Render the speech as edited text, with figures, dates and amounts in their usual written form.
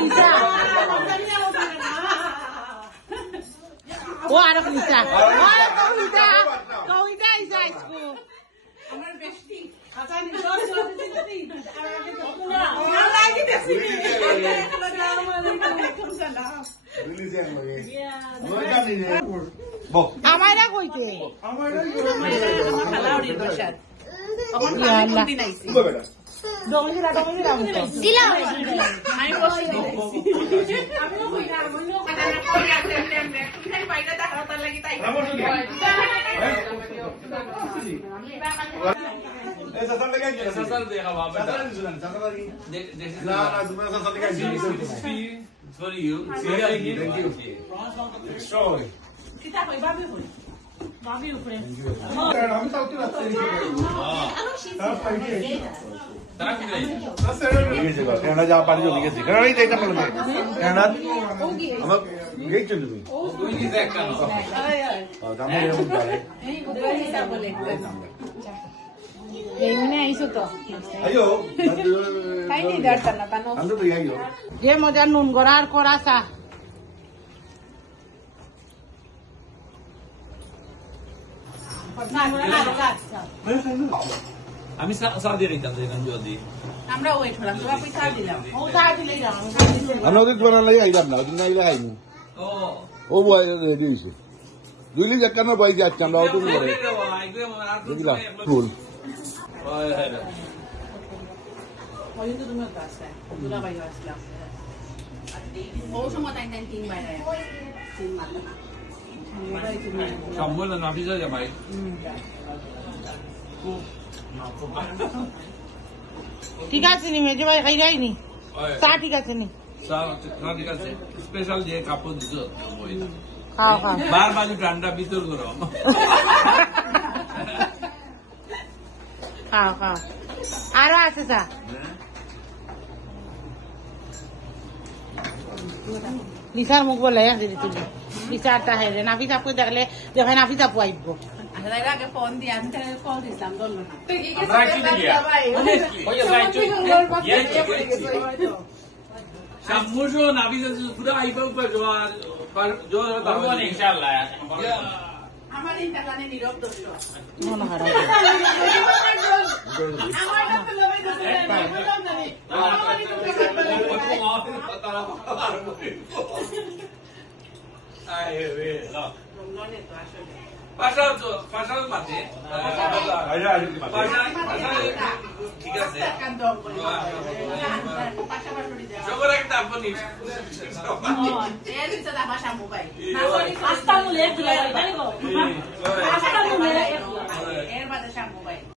Lisa. Oh, anak Lisa. Oh, kau Lisa is high school. Amar besti. Asan ni George আমারা কইতে খালাউড়ির বাসাত এখন খালা দিন আইছি দগলিরা দিলা আমি বসি আমিও কইরা আমিও খানা করে আমি পাইলা তা হাতার লাগি তাই ऐसा सब लगा क्या ऐसा सब देखा वहाँ पे ना तुम्हारा सब लगा for you thank you sorry kita koi babi upre हम तो उतरा ये जगह कनाडा जा पानी जो निके कनाडा ही देखना पड़ेगा कनाडा हम गए चल तुम्हें कोई नहीं देखा ना और काम में हम जा रहे এইনে আইছো তো ayo তাই নি দরকার না তানো ando তো ayo যে মজা নুন গড়ার করা চা আমি সাউদি আরব যাইতাম যদি আমরা ওয়েট করলাম তোরা পয়সা দিলাম ও চা দিলেই দাও আমরা ওদের দোকানে লাগি আইলাম না ওদিন আইলা আইনু ও ও বয় রেডি হইছে দুইলি জাকানো বয় যাচ্ছে আমরা ওদের করে দেখলা ফুল ওই তো তুমি তো আসলে দুলা ভাই আসলাম ও সময় টাইম তিন বাইরে তিন মাত্র না সম্বল নাফিসা যাবাই ঠিক আছে নি মেজে ভাই খাই যাইনি চা ঠিক আছে নি ঠিক আছে স্পেশাল যে কাপড় দিছ খাও খাও বার বাজু ঠান্ডা ভিতর গরম খাও খাও আরো আছে চা লিসার মুখ বলে দিদি তুমি লিসারটা হে রে নাফিস আপু দেখলে যখন নাফিস আপু আইব আসলে আগে ফোন দিয়ে আমি তাহলে কল দিলাম দললো না তুই কি Samujo Navis পুরো আইবা উপর জো ধরবো ইনশাআল্লাহ আমার ইন্টারনেটে নীরব দোস্ত মন হারা আমার তো লবাই দোস্ত আই রে লা পাশা মাঝে ঠিক আছে জগর একটা আপনি এর ভিতরে আমার মোবাইল আস্তা মুলে দিলা জানি গো